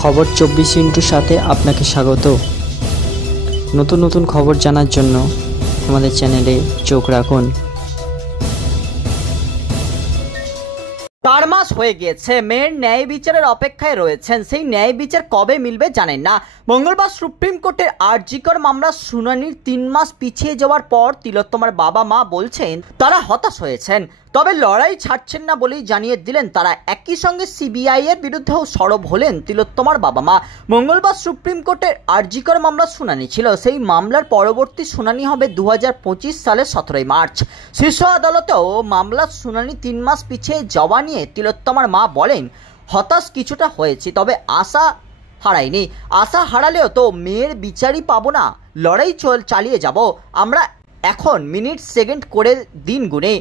খবর 24 সাথে আপনাকে স্বাগত। নতুন নতুন খবর জানার জন্য আমাদের চ্যানেলে চোখ রাখুন। 4 মাস হয়ে গিয়েছে, মেয়ের ন্যায় বিচারের অপেক্ষায় রয়েছেন। সেই ন্যায় বিচার কবে মিলবে জানেন না। মঙ্গলবার সুপ্রিম কোর্টের আরজিকর মামলার শুনানির 3 মাস পিছিয়ে যাওয়ার পর তিলোত্তমার বাবা মা বলছেন তারা হতাশ হয়েছেন, তবে লড়াই ছাড়ছেন না বলেই জানিয়ে দিলেন তারা। একই সঙ্গে সিবিআই এর বিরুদ্ধেও সরব হলেন তিলোত্তমার বাবা মা। মঙ্গলবার সুপ্রিম কোর্টের আরজিকর মামলার শুনানি ছিল। সেই মামলার পরবর্তী শুনানি হবে 2025 সালের 17 মার্চ। শীর্ষ আদালতেও মামলার শুনানি 3 মাস পিছিয়ে যাওয়া নিয়ে তিলোত্তমার মা বলেন, হতাশ কিছুটা হয়েছি, তবে আশা হারাইনি। আশা হারালেও তো মেয়ের বিচারই পাবো না, লড়াই চালিয়ে যাব। আমরা এখন মিনিট সেকেন্ড করে দিন গুনে।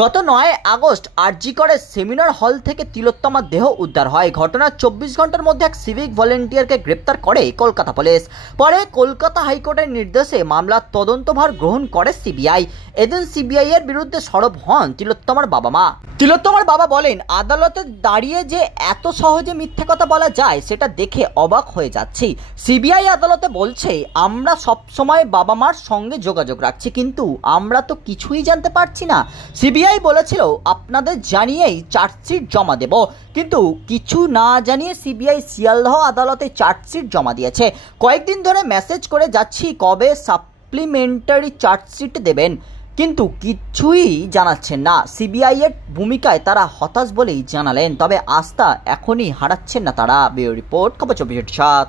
গত 9 আগস্ট আরজিকরের সেমিনার হল থেকে তিলোত্তমার দেহ উদ্ধার হয়। ঘটনার 24 ঘন্টার মধ্যে এক সিভিক ভলেন্টিয়ারকে গ্রেপ্তার করে কলকাতা পুলিশ। পরে কলকাতা হাইকোর্টের নির্দেশে মামলার তদন্তভার গ্রহণ করে সিবিআই। এদিন সিবিআই এর বিরুদ্ধে সরব হন তিলোত্তমার বাবা মা। তিলোত্তমার বাবা বলেন, আদালতে দাঁড়িয়ে যে এত সহজে মিথ্যা কথা বলা যায় সেটা দেখে অবাক হয়ে যাচ্ছি। সিবিআই আদালতে বলছে আমরা সবসময় বাবা মার সঙ্গে যোগাযোগ রাখছি, কিন্তু আমরা তো কিছুই জানতে পারছি না। সিবিআই বলেছিল আপনাদের জানিয়েই চার্জশিট জমা দেব, কিন্তু কিছু না জানিয়ে সিবিআই শিয়ালদহ আদালতে চার্জশিট জমা দিয়েছে। কয়েকদিন ধরে মেসেজ করে যাচ্ছি কবে সাপ্লিমেন্টারি চার্জশিট দেবেন, কিন্তু কিছুই জানাচ্ছেন না। সিবিআই এর ভূমিকায় তারা হতাশ বলেই জানালেন, তবে আস্থা এখনই হারাচ্ছেন না তারা। ব্যুরো রিপোর্ট, খবর 24/7।